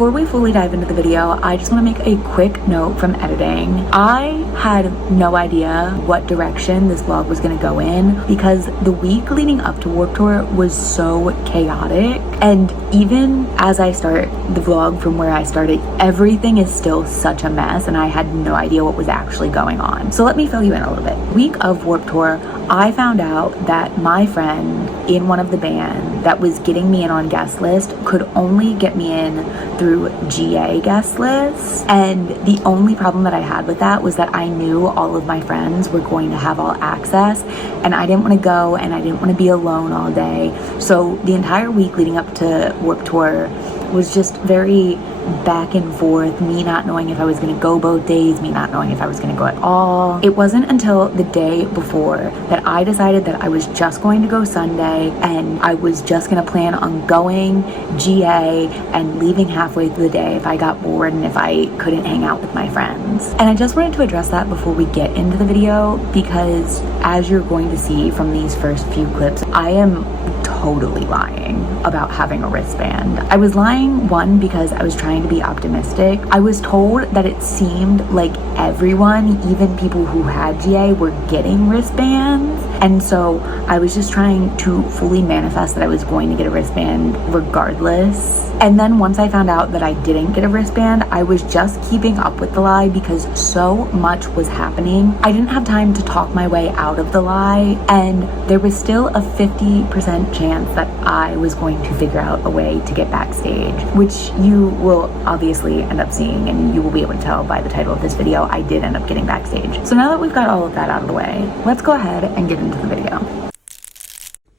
Before we fully dive into the video, I just want to make a quick note from editing. I had no idea what direction this vlog was going to go in because the week leading up to Warped Tour was so chaotic, and even as I start the vlog from where I started, everything is still such a mess and I had no idea what was actually going on. So let me fill you in a little bit. Week of Warped Tour, I found out that my friend in one of the band that was getting me in on guest list could only get me in through GA guest list, and the only problem that I had with that was that I knew all of my friends were going to have all access and I didn't want to go and I didn't want to be alone all day. So the entire week leading up to Warped Tour was just very back and forth, me not knowing if I was going to go both days, me not knowing if I was going to go at all. It wasn't until the day before that I decided that I was just going to go Sunday and I was just going to plan on going GA and leaving halfway through the day if I got bored and if I couldn't hang out with my friends. And I just wanted to address that before we get into the video because as you're going to see from these first few clips, I am totally lying about having a wristband. I was lying, one, because I was trying to be optimistic. I was told that it seemed like everyone, even people who had GA, were getting wristbands. And so I was just trying to fully manifest that I was going to get a wristband regardless. And then once I found out that I didn't get a wristband, I was just keeping up with the lie because so much was happening. I didn't have time to talk my way out of the lie, and there was still a 50% chance that I was going to figure out a way to get backstage, which you will obviously end up seeing, and you will be able to tell by the title of this video, I did end up getting backstage. So now that we've got all of that out of the way, let's go ahead and get into the video.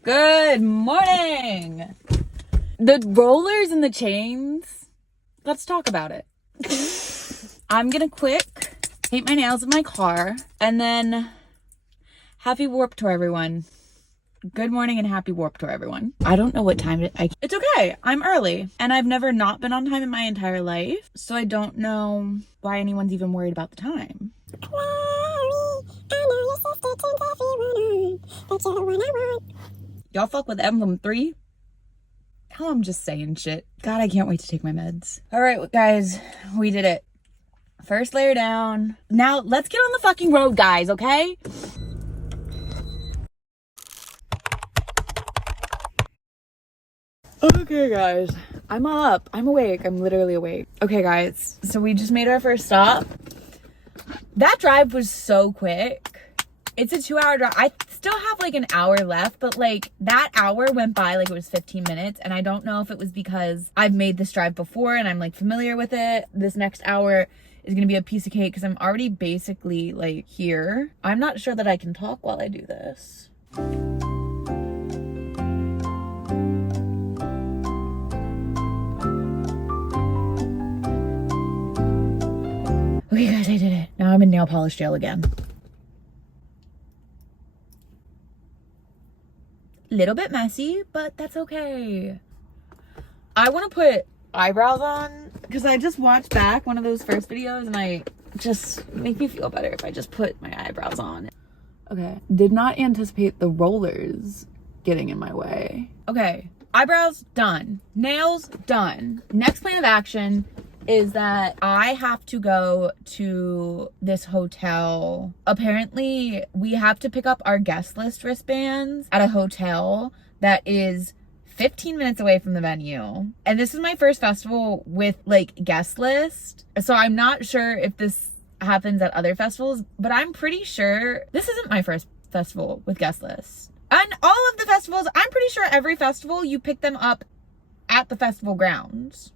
Good morning! The rollers and the chains, let's talk about it. I'm gonna quick paint my nails in my car, and then happy Warped Tour, everyone. Good morning and happy Warped Tour, everyone. I don't know what time it's okay. I'm early and I've never not been on time in my entire life. So I don't know why anyone's even worried about the time. Y'all fuck with Emblem 3? Hell, I'm just saying shit. God, I can't wait to take my meds. All right, guys, we did it. First layer down. Now let's get on the fucking road, guys, okay? Okay, guys, I'm up. I'm awake. I'm literally awake. Okay, guys, so we just made our first stop. That drive was so quick. It's a 2-hour drive. I still have like an hour left, but like that hour went by like it was 15 minutes. And I don't know if it was because I've made this drive before and I'm like familiar with it. This next hour is going to be a piece of cake because I'm already basically like here. I'm not sure that I can talk while I do this. Okay, guys, I did it. Now I'm in nail polish jail again. Little bit messy, but that's okay. I want to put eyebrows on because I just watched back one of those first videos and I just make me feel better if I just put my eyebrows on. Okay, did not anticipate the rollers getting in my way. Okay, eyebrows done. Nails done. Next plan of action is that I have to go to this hotel. Apparently, we have to pick up our guest list wristbands at a hotel that is 15 minutes away from the venue. And this is my first festival with like guest list. So I'm not sure if this happens at other festivals, but I'm pretty sure this isn't my first festival with guest list. And all of the festivals, I'm pretty sure every festival you pick them up at the festival grounds.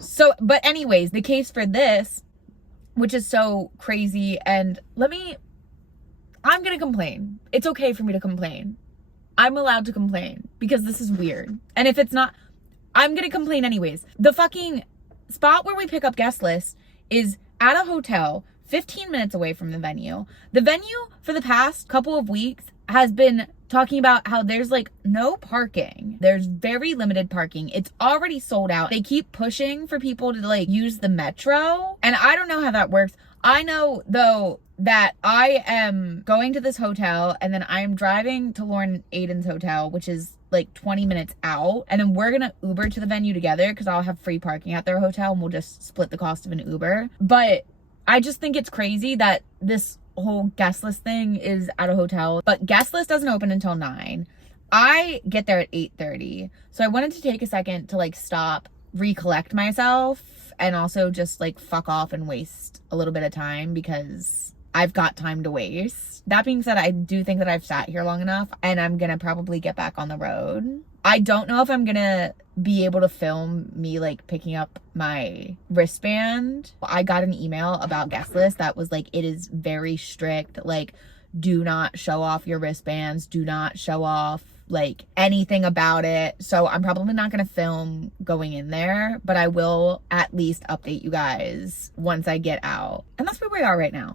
So, but anyways, the case for this, which is so crazy, and I'm gonna complain. It's okay for me to complain. I'm allowed to complain because this is weird. And if it's not, I'm gonna complain anyways. The fucking spot where we pick up guest lists is at a hotel 15 minutes away from the venue. The venue for the past couple of weeks has been talking about how there's like no parking. There's very limited parking. It's already sold out. They keep pushing for people to like use the metro. And I don't know how that works. I know, though, that I am going to this hotel and then I'm driving to Lauren Aiden's hotel, which is like 20 minutes out. And then we're gonna Uber to the venue together because I'll have free parking at their hotel and we'll just split the cost of an Uber. But I just think it's crazy that this whole guest list thing is at a hotel, but guest list doesn't open until 9. I get there at 8:30. So I wanted to take a second to like stop, recollect myself, and also just like fuck off and waste a little bit of time because I've got time to waste. That being said, I do think that I've sat here long enough and I'm gonna probably get back on the road. I don't know if I'm gonna be able to film me like picking up my wristband. I got an email about guest list that was like, it is very strict. Like, do not show off your wristbands. Do not show off like anything about it. So I'm probably not gonna film going in there, but I will at least update you guys once I get out. And that's where we are right now.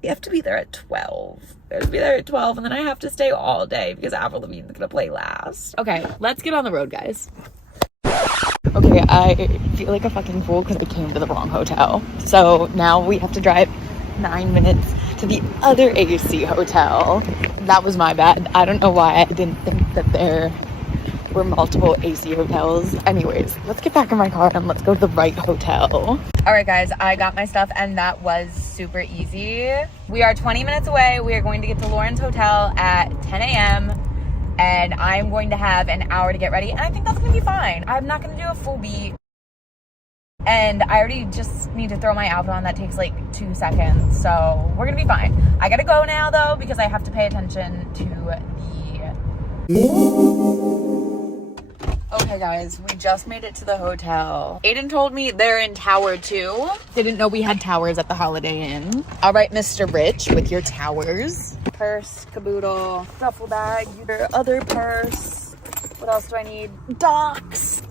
You have to be there at 12. I have to be there at 12 and then I have to stay all day because Avril Lavigne's gonna play last. Okay, let's get on the road, guys. Okay, I feel like a fucking fool because I came to the wrong hotel. So now we have to drive 9 minutes to the other AC hotel. That was my bad. I don't know why I didn't think that there were multiple AC hotels. Anyways, let's get back in my car and let's go to the right hotel. All right, guys, I got my stuff and that was super easy. We are 20 minutes away. We are going to get to Lauren's hotel at 10 a.m. and I'm going to have an hour to get ready. And I think that's gonna be fine. I'm not gonna do a full beat. And I already just need to throw my outfit on. That takes like 2 seconds. So we're gonna be fine. I gotta go now though because I have to pay attention to the... Okay guys, we just made it to the hotel. Aiden told me they're in Tower 2. Didn't know we had towers at the Holiday Inn. All right, Mr. Rich, with your towers. Purse, caboodle, duffel bag, your other purse. What else do I need? Docks.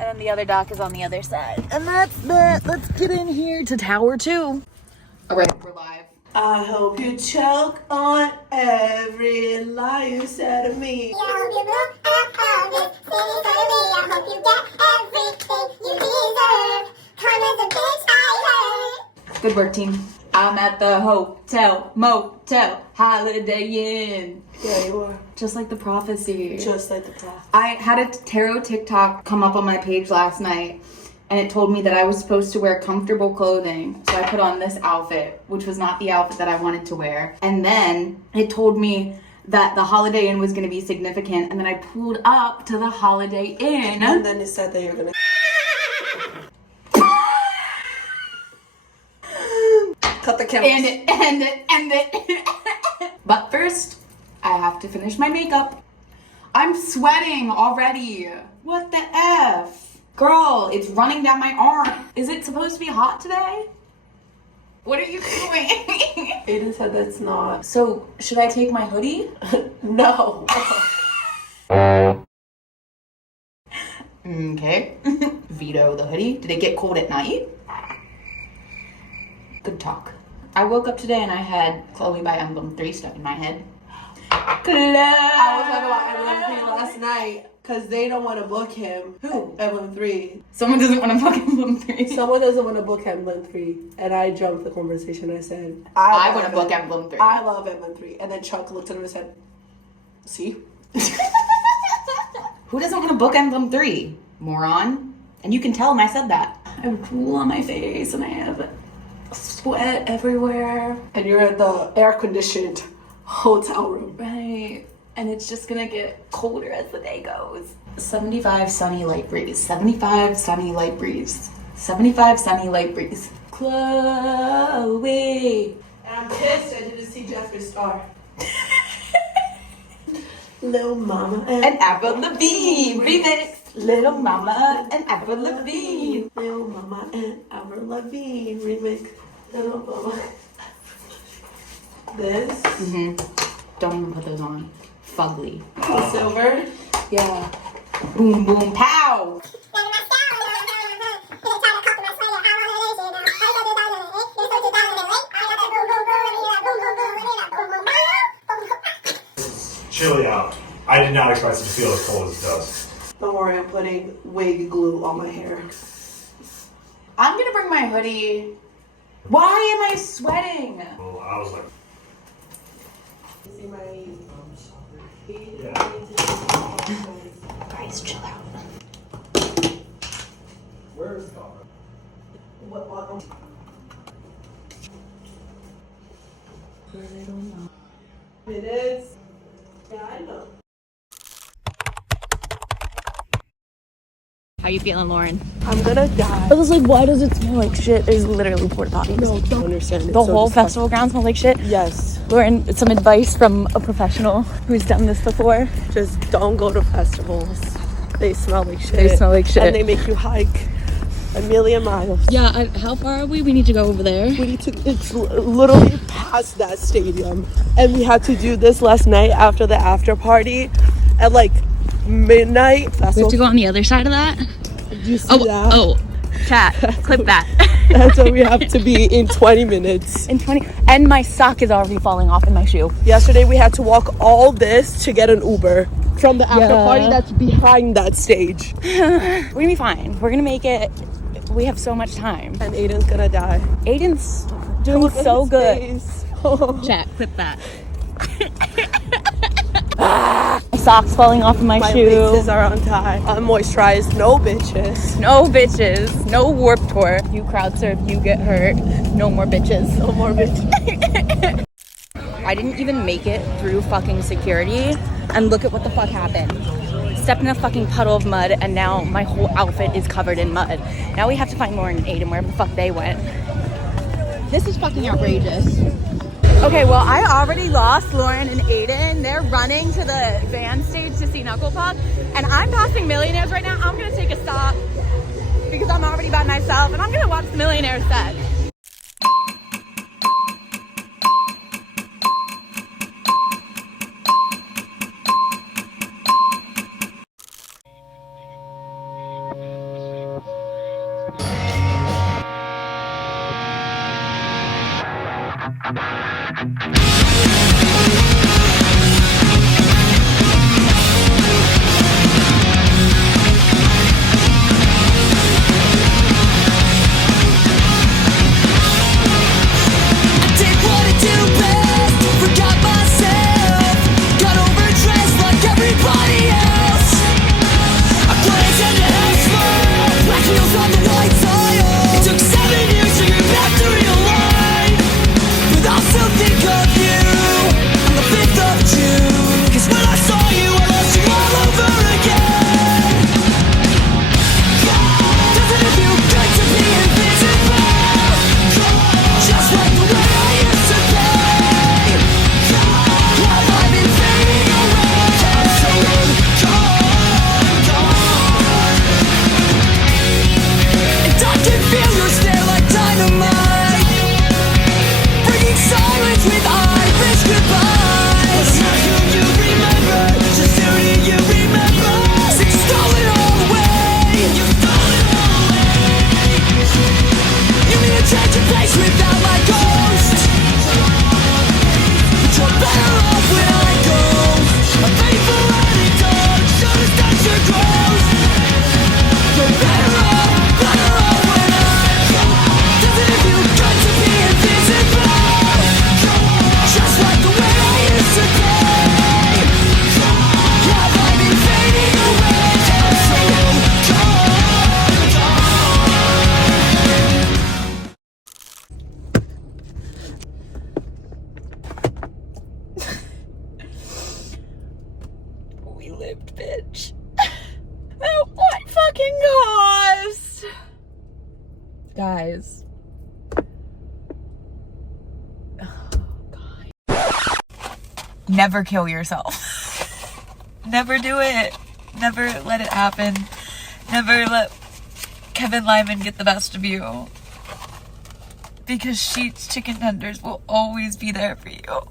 And then the other dock is on the other side. And that's that. Let's get in here to Tower 2. All right, we're live. I hope you choke on every lie you said to me. I hope you broke up of it, silly for me. I hope you get everything you deserve. Karma's a bitch, I heard. Good work, team. I'm at the hotel, motel, Holiday Inn. Yeah, you are. Just like the prophecy. Just like the prophet. I had a tarot TikTok come up on my page last night, and it told me that I was supposed to wear comfortable clothing. So I put on this outfit, which was not the outfit that I wanted to wear. And then it told me that the Holiday Inn was going to be significant. And then I pulled up to the Holiday Inn. And then it said that you're going to... Cut the camera. End it. But first, I have to finish my makeup. I'm sweating already. What the F? Girl, it's running down my arm. Is it supposed to be hot today? What are you doing? Aiden said that's not. So, should I take my hoodie? No. Okay. Veto the hoodie. Did it get cold at night? Good talk. I woke up today and I had Chloe by Emblem 3 stuck in my head. I was talking about Emblem 3 last night because they don't want to book him. Who? Emblem 3. Someone doesn't want to book Emblem 3. Someone doesn't want to book Emblem 3. And I jumped the conversation. I said, I want to book Emblem 3. I love Emblem 3. And then Chuck looked at him and said, see? Who doesn't want to book Emblem 3? Moron. And you can tell him I said that. I have drool on my face and I have sweat everywhere. And you're in the air-conditioned hotel room. Right. And it's just gonna get colder as the day goes. 75 sunny light breeze. 75 sunny light breeze. 75 sunny light breeze. Chloe. And I'm pissed I didn't see Jeffree Star. Little Mama and Avril Lavigne remix. Little Mama and Avril Lavigne. Little Mama and Avril Lavigne remix. Little Mama. This. Don't even put those on. Fugly. The silver. Yeah. Boom, boom, pow. Chilly out. I did not expect it to feel as cold as it does. Don't worry, I'm putting wig glue on my hair. I'm gonna bring my hoodie. Why am I sweating? Well, I was like, See my Guys, chill out. where is Colin? what it is. Yeah, I know. How you feeling, Lauren? I'm gonna die. I was like, why does it smell like shit? There's literally porta potties. No, don't understand. The whole festival ground smells like shit. Yes. Lauren, some advice from a professional who's done this before. Just don't go to festivals. They smell like shit. They smell like shit. And they make you hike a million miles. Yeah, how far are we? We need to go over there. We need to, it's literally past that stadium. And we had to do this last night after the after party at like midnight. We have to go on the other side of that. Did you see that? Oh, chat, clip that. That's where we have to be in 20 minutes. In 20, and my sock is already falling off in my shoe. Yesterday we had to walk all this to get an Uber from the after party that's behind that stage. We're gonna be fine. We're gonna make it. We have so much time. And Aiden's gonna die. Aiden's doing Look at so his good. face. Chat, clip that. My socks falling off of my My shoe. laces are untied. Unmoisturized. No bitches. No bitches. No Warped Tour. You crowd surf, you get hurt. No more bitches. No more bitches. I didn't even make it through fucking security, and look at what the fuck happened. Stepped in a fucking puddle of mud, and now my whole outfit is covered in mud. Now we have to find Lauren and Aiden wherever the fuck they went. This is fucking outrageous. Okay, well, I already lost Lauren and Aiden. They're running to the band stage to see Knuckle Puck, and I'm passing Millionaires right now. I'm gonna take a stop because I'm already by myself, and I'm gonna watch the Millionaires set. Bitch. At what fucking cost? Guys. Oh, God. Never kill yourself. Never do it. Never let it happen. Never let Kevin Lyman get the best of you. Because Sheetz chicken tenders will always be there for you.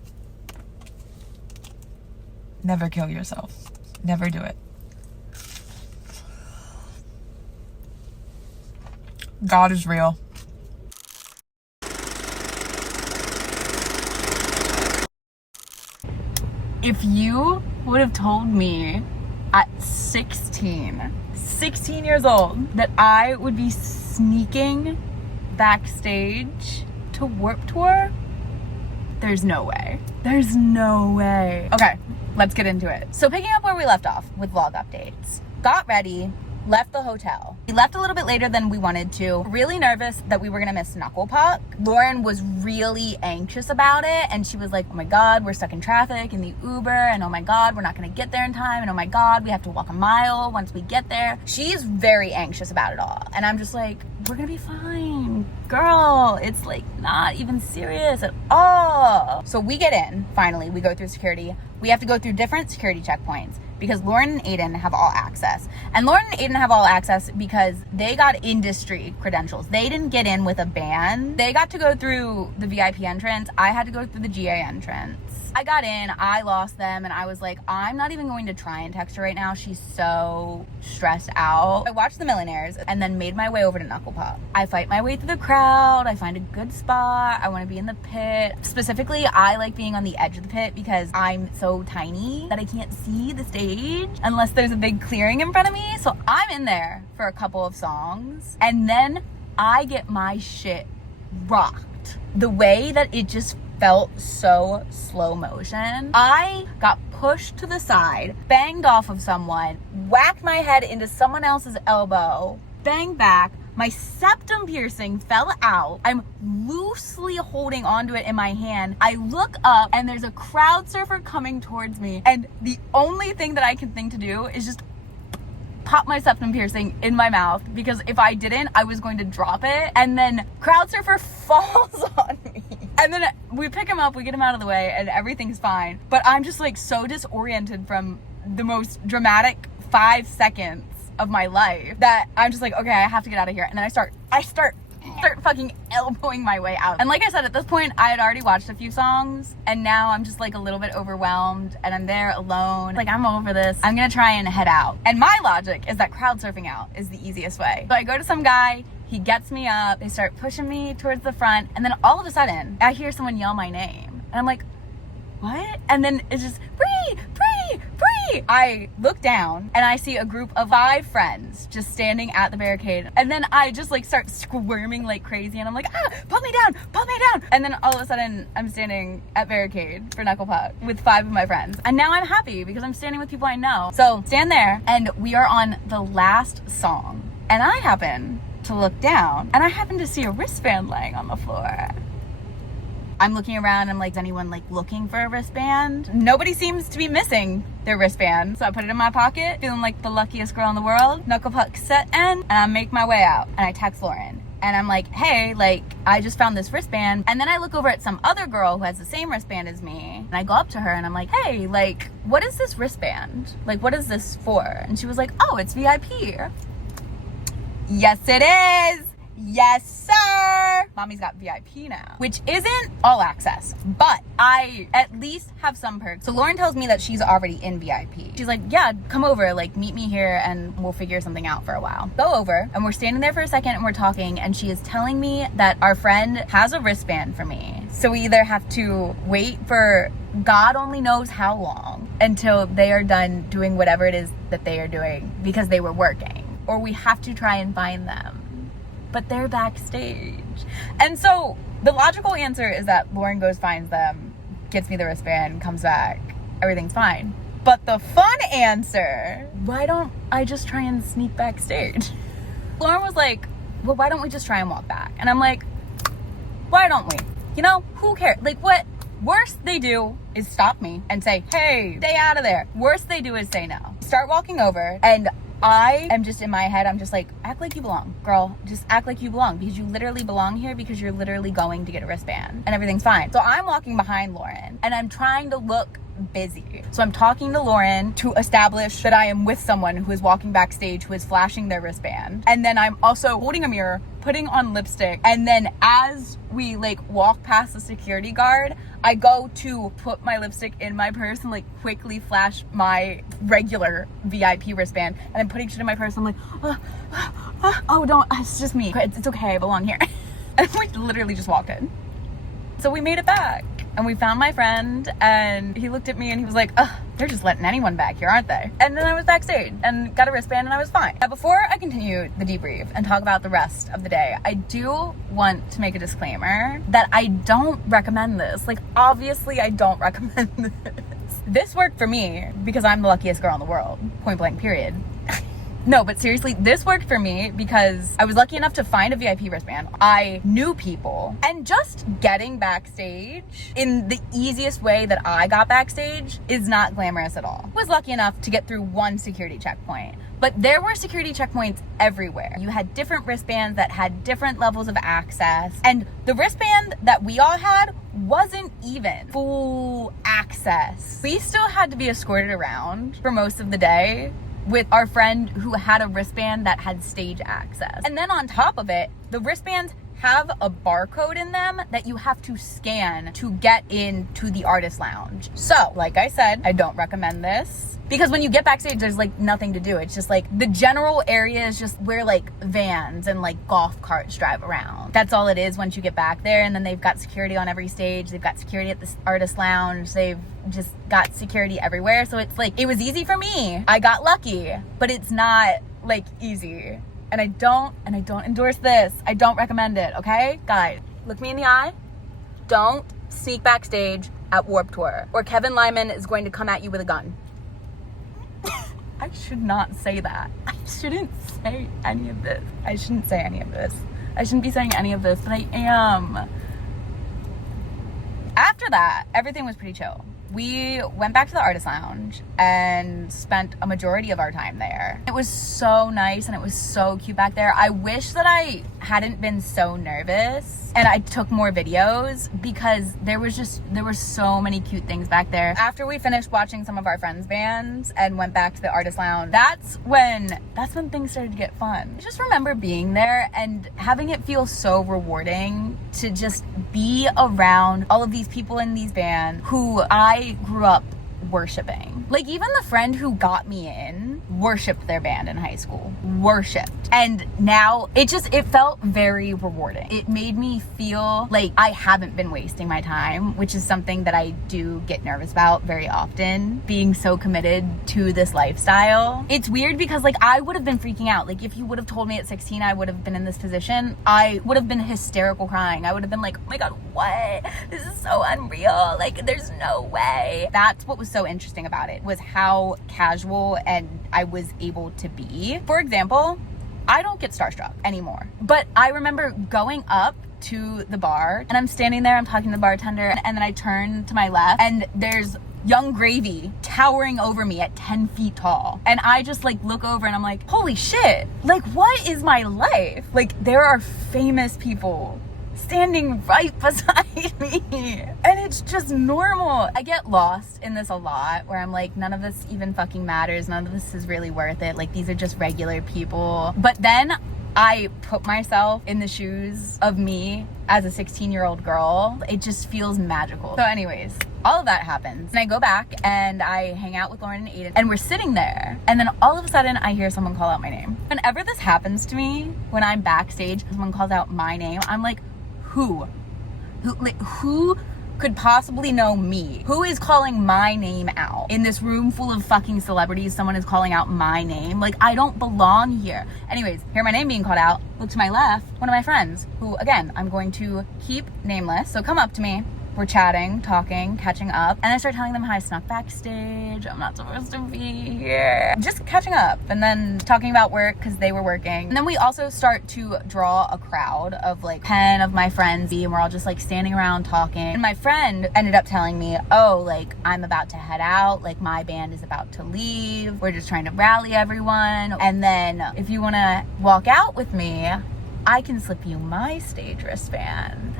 Never kill yourself. Never do it. God is real. If you would have told me at 16 16 years old that I would be sneaking backstage to Warped Tour? There's no way. There's no way. Okay, let's get into it. So picking up where we left off with vlog updates. Got ready, left the hotel. We left a little bit later than we wanted to. Really nervous that we were gonna miss Knuckle Puck. Lauren was really anxious about it, and she was like, oh my God, we're stuck in traffic in the Uber, and oh my God, we're not gonna get there in time, and oh my God, we have to walk a mile once we get there. She's very anxious about it all. And I'm just like, we're gonna be fine, girl. It's like not even serious at all. So we get in, finally, we go through security. We have to go through different security checkpoints because Lauren and Aiden have all access. And Lauren and Aiden have all access because they got industry credentials. They didn't get in with a band. They got to go through the VIP entrance. I had to go through the GA entrance. I got in, I lost them, and I was like, I'm not even going to try and text her right now. She's so stressed out. I watched The Millionaires and then made my way over to Knuckle Puck. I fight my way through the crowd. I find a good spot. I want to be in the pit. Specifically, I like being on the edge of the pit because I'm so tiny that I can't see the stage unless there's a big clearing in front of me. So I'm in there for a couple of songs, and then I get my shit rocked. The way that it just felt so slow motion. I got pushed to the side, banged off of someone, whacked my head into someone else's elbow, banged back. My septum piercing fell out. I'm loosely holding onto it in my hand. I look up and there's a crowd surfer coming towards me. And the only thing that I can think to do is just pop my septum piercing in my mouth, because if I didn't, I was going to drop it. And then crowd surfer falls on me. And then we pick him up, we get him out of the way, and everything's fine. But I'm just like so disoriented from the most dramatic 5 seconds of my life that I'm just like, okay, I have to get out of here. And then I start fucking elbowing my way out. And like I said, at this point, I had already watched a few songs, and now I'm just like a little bit overwhelmed, and I'm there alone. Like, I'm over this. I'm gonna try and head out. And my logic is that crowd surfing out is the easiest way. So I go to some guy, he gets me up, they start pushing me towards the front, and then all of a sudden, I hear someone yell my name. And I'm like, what? And then it's just, Bree, Bree, Bree. I look down and I see a group of 5 friends just standing at the barricade. And then I just like start squirming like crazy, and I'm like, put me down, put me down. And then all of a sudden I'm standing at barricade for Knuckle Puck with 5 of my friends. And now I'm happy because I'm standing with people I know. So stand there, and we are on the last song. And I happen to look down, and I happen to see a wristband laying on the floor. I'm looking around, I'm like, is anyone like looking for a wristband? Nobody seems to be missing their wristband. So I put it in my pocket, feeling like the luckiest girl in the world. Knuckle Puck set in, and I make my way out, and I text Lauren. And I'm like, hey, like, I just found this wristband. And then I look over at some other girl who has the same wristband as me. And I go up to her and I'm like, hey, like, what is this wristband? Like, what is this for? And she was like, oh, it's VIP. Yes, it is. Yes, sir. Mommy's got VIP now, which isn't all access, but I at least have some perks. So Lauren tells me that she's already in VIP. She's like, yeah, come over, like meet me here and we'll figure something out for a while. Go over, and we're standing there for a second and we're talking, and she is telling me that our friend has a wristband for me. So we either have to wait for God only knows how long until they are done doing whatever it is that they are doing because they were working, or we have to try and find them. But they're backstage. And so the logical answer is that Lauren goes, finds them, gets me the wristband, comes back, everything's fine. But the fun answer, why don't I just try and sneak backstage? Lauren was like, well, why don't we just try and walk back? And I'm like, why don't we? You know, who cares? Like, what worst they do is stop me and say, hey, stay out of there. Worst they do is say no. Start walking over, and I am just in my head, I'm just like, act like you belong, girl. Just act like you belong, because you literally belong here, because you're literally going to get a wristband and everything's fine. So I'm walking behind Lauren and I'm trying to look busy. So I'm talking to Lauren to establish that I am with someone who is walking backstage, who is flashing their wristband. And then I'm also holding a mirror, putting on lipstick. And then as we like walk past the security guard, I go to put my lipstick in my purse and like quickly flash my regular VIP wristband. And I'm putting shit in my purse. I'm like, oh, don't, it's just me. It's okay, I belong here. And we literally just walked in. So we made it back. and we found my friend, and he looked at me and he was like, ugh, they're just letting anyone back here, aren't they? And then I was backstage and got a wristband and I was fine. Now, before I continue the debrief and talk about the rest of the day, I do want to make a disclaimer that I don't recommend this. Like, obviously I don't recommend this. This worked for me because I'm the luckiest girl in the world, point blank period. No, but seriously, this worked for me because I was lucky enough to find a VIP wristband. I knew people, and just getting backstage in the easiest way that I got backstage is not glamorous at all. I was lucky enough to get through one security checkpoint, but there were security checkpoints everywhere. You had different wristbands that had different levels of access, and the wristband that we all had wasn't even full access. We still had to be escorted around for most of the day with our friend who had a wristband that had stage access. And then on top of it, the wristbands have a barcode in them that you have to scan to get into the artist lounge. So, like I said, I don't recommend this because when you get backstage, there's like nothing to do. It's just like the general area is just where like vans and like golf carts drive around. That's all it is once you get back there. And then they've got security on every stage. They've got security at the artist lounge. They've just got security everywhere. So it's like, it was easy for me. I got lucky, but it's not like easy. And I don't endorse this. I don't recommend it, okay? Guys, look me in the eye. Don't sneak backstage at Warped Tour, or Kevin Lyman is going to come at you with a gun. I should not say that. I shouldn't say any of this. I shouldn't say any of this. I shouldn't be saying any of this, but I am. After that, everything was pretty chill. We went back to the artist lounge and spent a majority of our time there. It was so nice and it was so cute back there. I wish that I hadn't been so nervous and I took more videos because there were so many cute things back there. After we finished watching some of our friends' bands and went back to the artist lounge, that's when things started to get fun. I just remember being there and having it feel so rewarding to just be around all of these people in these bands who I grew up worshiping. Like, even the friend who got me in worshipped their band in high school. Worshipped. And now it felt very rewarding. It made me feel like I haven't been wasting my time, which is something that I do get nervous about very often, being so committed to this lifestyle. It's weird because like I would have been freaking out. Like, if you would have told me at 16 I would have been in this position, I would have been hysterical crying. I would have been like, oh my God, what? This is so unreal. Like, there's no way. That's what was so interesting about it, was how casual and I was able to be. For example, I don't get starstruck anymore, but I remember going up to the bar and I'm standing there, I'm talking to the bartender, and then I turn to my left and there's Young Gravy towering over me at 10 feet tall. And I just like look over and I'm like, holy shit, like what is my life? Like, there are famous people standing right beside me and it's just normal. I get lost in this a lot where I'm like, none of this even fucking matters, none of this is really worth it, like these are just regular people. But then I put myself in the shoes of me as a 16-year-old girl. It just feels magical. So anyways, all of that happens and I go back and I hang out with Lauren and Aiden and we're sitting there, and then all of a sudden I hear someone call out my name. Whenever this happens to me, when I'm backstage, someone calls out my name, I'm like, who could possibly know me? Who is calling my name out? In this room full of fucking celebrities, someone is calling out my name. Like, I don't belong here. Anyways, hear my name being called out. Look to my left, one of my friends, who again, I'm going to keep nameless, so come up to me. We're chatting, talking, catching up, and I start telling them how I snuck backstage. I'm not supposed to be here. Just catching up and then talking about work because they were working. And then we also start to draw a crowd of like 10 of my friends, and we're all just like standing around talking. And my friend ended up telling me, oh, like I'm about to head out, like my band is about to leave. We're just trying to rally everyone. And then if you want to walk out with me, I can slip you my stage wristband.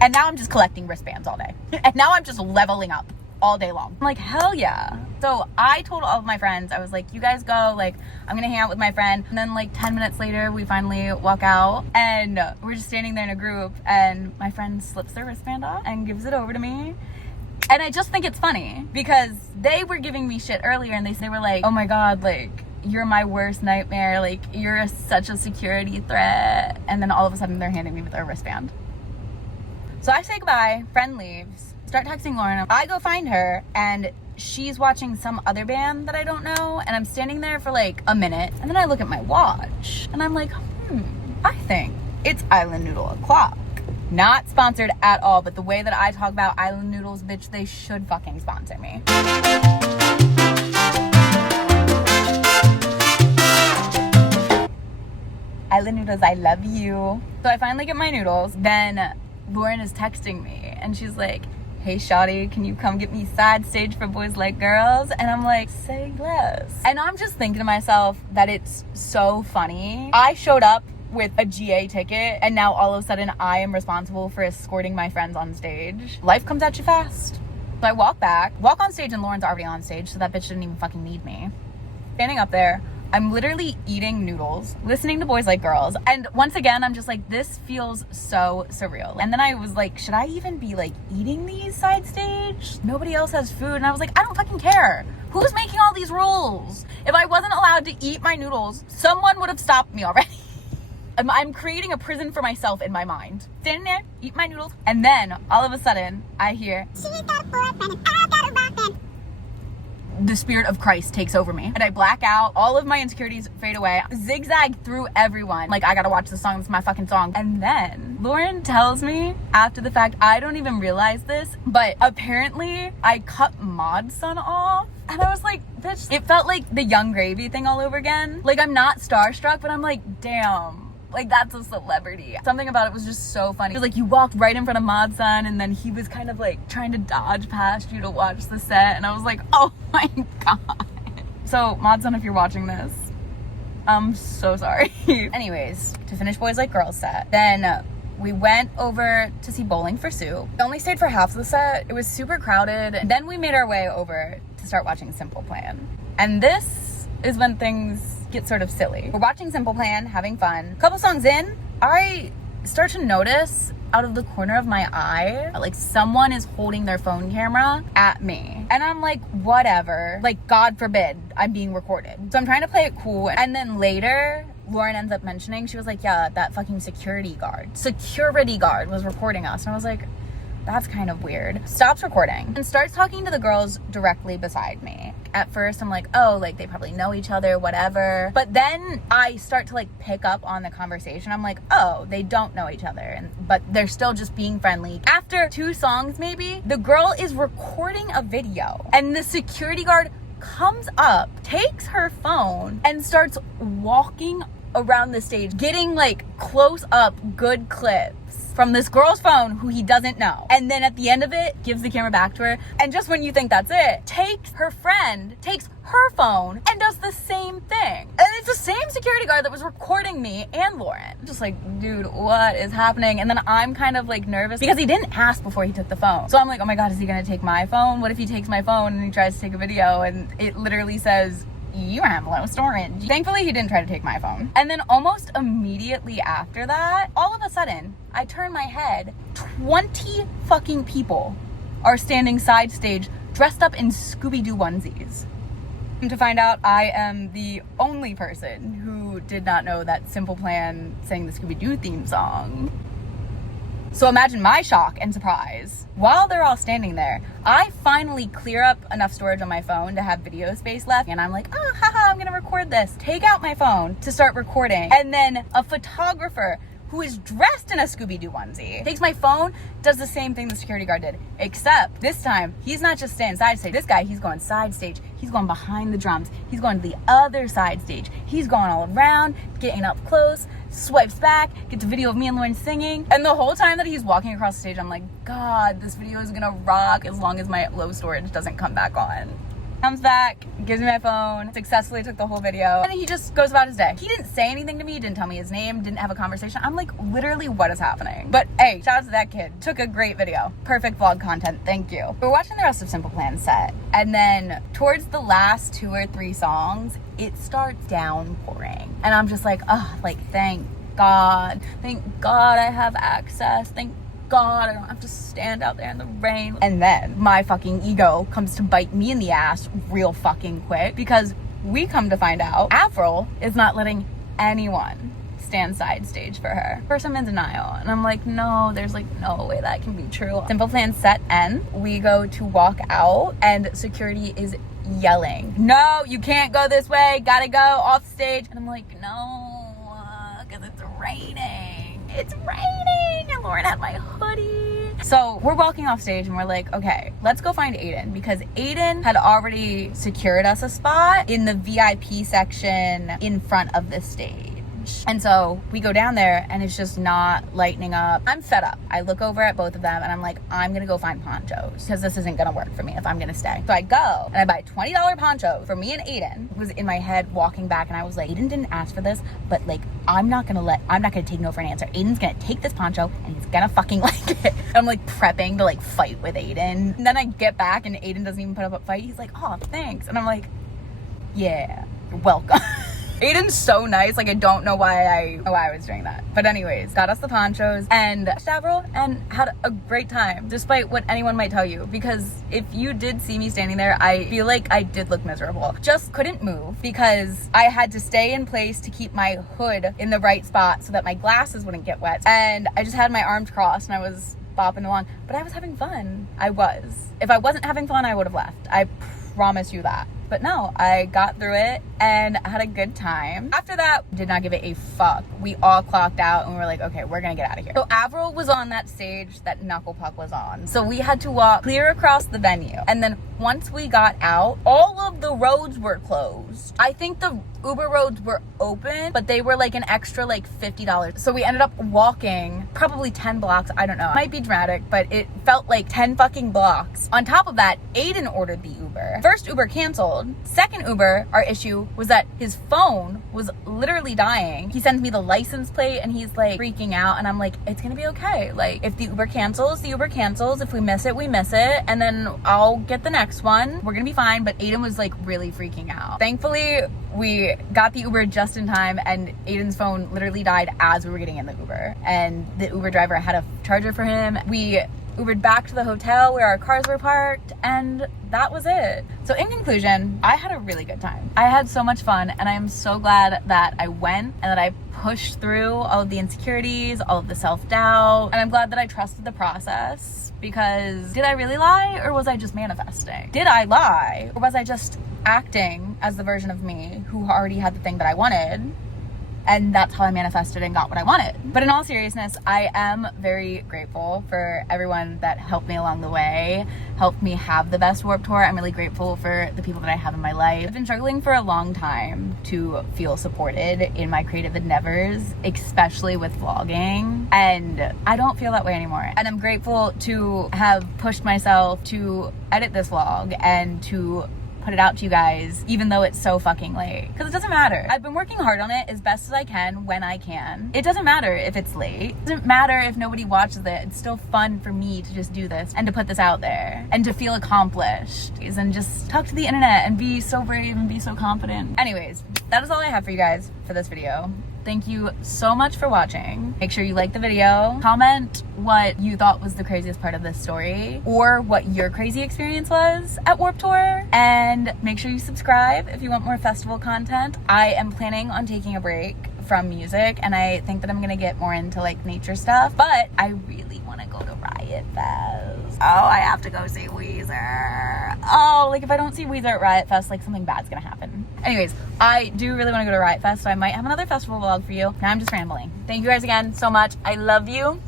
And now I'm just collecting wristbands all day. And now I'm just leveling up all day long. I'm like, hell yeah. So I told all of my friends, I was like, you guys go, like, I'm gonna hang out with my friend. And then like 10 minutes later, we finally walk out and we're just standing there in a group and my friend slips their wristband off and gives it over to me. And I just think it's funny because they were giving me shit earlier and they were like, oh my God, like, you're my worst nightmare. Like, you're such a security threat. And then all of a sudden they're handing me their wristband. So I say goodbye, friend leaves, start texting Lauren. I go find her and she's watching some other band that I don't know, and I'm standing there for like a minute, and then I look at my watch and I'm like, I think it's Island Noodle o'clock. Not sponsored at all, but the way that I talk about Island Noodles, bitch, they should fucking sponsor me. Island Noodles, I love you. So I finally get my noodles. Then Lauren is texting me and she's like, hey shawty, can you come get me side stage for Boys Like Girls? And I'm like, say less. And I'm just thinking to myself that it's so funny. I showed up with a GA ticket and now all of a sudden I am responsible for escorting my friends on stage. Life comes at you fast. So I walk on stage, and Lauren's already on stage, so that bitch didn't even fucking need me. Standing up there, I'm literally eating noodles, listening to Boys Like Girls. And once again, I'm just like, this feels so surreal. And then I was like, should I even be like eating these side stage? Nobody else has food. And I was like, I don't fucking care. Who's making all these rules? If I wasn't allowed to eat my noodles, someone would have stopped me already. I'm creating a prison for myself in my mind. Standing there, eat my noodles. And then all of a sudden I hear, She's got a boyfriend and I got a boyfriend. the spirit of Christ takes over me and I black out. All of my insecurities fade away. Zigzag through everyone. Like, I gotta watch the song. It's my fucking song. And then Lauren tells me after the fact, I don't even realize this, but apparently I cut Maud's son off. And I was like, bitch, it felt like the Young Gravy thing all over again. Like, I'm not starstruck, but I'm like, damn. Like, that's a celebrity. Something about it was just so funny. It was like you walked right in front of Maud's son and then he was kind of like trying to dodge past you to watch the set. And I was like, oh my God. So Maud's son, if you're watching this, I'm so sorry. Anyways, to finish Boys Like Girls set, then we went over to see Bowling for Soup. We only stayed for half of the set. It was super crowded. And then we made our way over to start watching Simple Plan. And this is when things get sort of silly. We're watching Simple Plan, having fun. A couple songs in, I start to notice out of the corner of my eye, like someone is holding their phone camera at me. And I'm like, whatever. Like, God forbid I'm being recorded. So I'm trying to play it cool. And then later, Lauren ends up mentioning, she was like, yeah, that fucking security guard was recording us. And I was like, that's kind of weird. Stops recording and starts talking to the girls directly beside me. At first, I'm like, oh, like they probably know each other, whatever. But then I start to like pick up on the conversation. I'm like, oh, they don't know each other, but they're still just being friendly. After 2 songs, maybe, the girl is recording a video and the security guard comes up, takes her phone and starts walking around the stage, getting like close up good clips from this girl's phone who he doesn't know. And then at the end of it, gives the camera back to her. And just when you think that's it, takes her phone and does the same thing. And it's the same security guard that was recording me and Lauren. Just like, dude, what is happening? And then I'm kind of like nervous because he didn't ask before he took the phone. So I'm like, oh my God, is he gonna take my phone? What if he takes my phone and he tries to take a video and it literally says, you have low storage. Thankfully, he didn't try to take my phone. And then almost immediately after that, all of a sudden, I turn my head, 20 fucking people are standing side stage dressed up in Scooby-Doo onesies. And to find out, I am the only person who did not know that Simple Plan sang the Scooby-Doo theme song. So imagine my shock and surprise. While they're all standing there, I finally clear up enough storage on my phone to have video space left. And I'm like, oh, haha, I'm gonna record this. Take out my phone to start recording. And then a photographer who is dressed in a Scooby-Doo onesie takes my phone, does the same thing the security guard did. Except this time, he's not just staying side stage. This guy, he's going side stage. He's going behind the drums. He's going to the other side stage. He's going all around, getting up close, swipes back, gets a video of me and Lauren singing. And the whole time that he's walking across the stage, I'm like, God, this video is gonna rock as long as my low storage doesn't come back on. Comes back, gives me my phone, successfully took the whole video, and he just goes about his day. He didn't say anything to me, didn't tell me his name, didn't have a conversation. I'm like, literally, what is happening? But hey, shout out to that kid. Took a great video. Perfect vlog content, thank you. We're watching the rest of Simple Plan set, and then towards the last 2 or 3 songs, it starts downpouring. And I'm just like, oh, like, thank God I have access, thank God I don't have to stand out there in the rain. And then my fucking ego comes to bite me in the ass real fucking quick because we come to find out Avril is not letting anyone stand side stage for her. First I'm in denial, and I'm like, no, there's like no way that can be true. Simple plan set end. We go to walk out, and security is yelling, no, you can't go this way, gotta go off stage. And I'm like, no, because it's raining. It's raining, and Lauren had my hoodie. So we're walking off stage, and we're like, okay, let's go find Aiden, because Aiden had already secured us a spot in the VIP section in front of the stage. And so we go down there, and it's just not lightening up. I'm fed up. I look over at both of them, and I'm like, I'm gonna go find ponchos, because this isn't gonna work for me if I'm gonna stay. So I go and I buy $20 poncho for me and Aiden. It was in my head walking back, and I was like, Aiden didn't ask for this, but like, I'm not gonna take no for an answer. Aiden's gonna take this poncho, and he's gonna fucking like it. I'm like prepping to like fight with Aiden. And then I get back, and Aiden doesn't even put up a fight. He's like, oh, thanks. And I'm like, yeah, you're welcome. Aiden's so nice. Like, I don't know why I was doing that. But anyways, got us the ponchos and Avril, and had a great time, despite what anyone might tell you. Because if you did see me standing there, I feel like I did look miserable. Just couldn't move because I had to stay in place to keep my hood in the right spot so that my glasses wouldn't get wet. And I just had my arms crossed, and I was bopping along. But I was having fun. I was. If I wasn't having fun, I would have left. I promise you that. But no, I got through it and had a good time. After that, did not give it a fuck. We all clocked out, and we were like, okay, we're gonna get out of here. So Avril was on that stage that Knuckle Puck was on. So we had to walk clear across the venue. And then once we got out, all of the roads were closed. I think the Uber roads were open, but they were like an extra like $50. So we ended up walking probably 10 blocks. I don't know. It might be dramatic, but it felt like 10 fucking blocks. On top of that, Aiden ordered the Uber. First Uber canceled. Second Uber, our issue was that his phone was literally dying. He sends me the license plate, and he's like freaking out, and I'm like, it's gonna be okay. Like, if the Uber cancels, the Uber cancels. If we miss it, we miss it, and then I'll get the next one. We're gonna be fine. But Aiden was like really freaking out. Thankfully, we got the Uber just in time, and Aiden's phone literally died as we were getting in the Uber, and the Uber driver had a charger for him. We Ubered back to the hotel where our cars were parked, and that was it. So in conclusion, I had a really good time. I had so much fun, and I am so glad that I went and that I pushed through all of the insecurities, all of the self-doubt, and I'm glad that I trusted the process, because did I really lie, or was I just manifesting? Did I lie, or was I just acting as the version of me who already had the thing that I wanted? And that's how I manifested and got what I wanted. But in all seriousness, I am very grateful for everyone that helped me along the way, helped me have the best Warped Tour. I'm really grateful for the people that I have in my life. I've been struggling for a long time to feel supported in my creative endeavors, especially with vlogging. And I don't feel that way anymore. And I'm grateful to have pushed myself to edit this vlog and to put it out to you guys, even though it's so fucking late, because it doesn't matter. I've been working hard on it as best as I can when I can. It doesn't matter if it's late. It doesn't matter if nobody watches it. It's still fun for me to just do this and to put this out there and to feel accomplished and just talk to the internet and be so brave and be so confident. Anyways, that is all I have for you guys for this video. Thank you so much for watching. Make sure you like the video. Comment what you thought was the craziest part of this story, or what your crazy experience was at Warped Tour. And make sure you subscribe if you want more festival content. I am planning on taking a break from music, and I think that I'm gonna get more into like nature stuff, but I really want to go to Riot Fest. Oh, I have to go see Weezer. Oh, like if I don't see Weezer at Riot Fest, like something bad's gonna happen. Anyways, I do really want to go to Riot Fest, so I might have another festival vlog for you. Now I'm just rambling. Thank you guys again so much. I love you,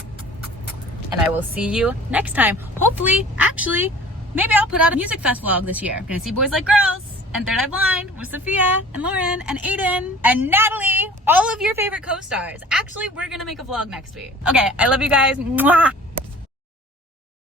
and I will see you next time. Hopefully, actually, maybe I'll put out a music fest vlog this year. Gonna see Boys Like Girls and Third Eye Blind with Sophia and Lauren and Aiden and Natalie, all of your favorite co-stars. Actually, we're gonna make a vlog next week. Okay, I love you guys. Mwah!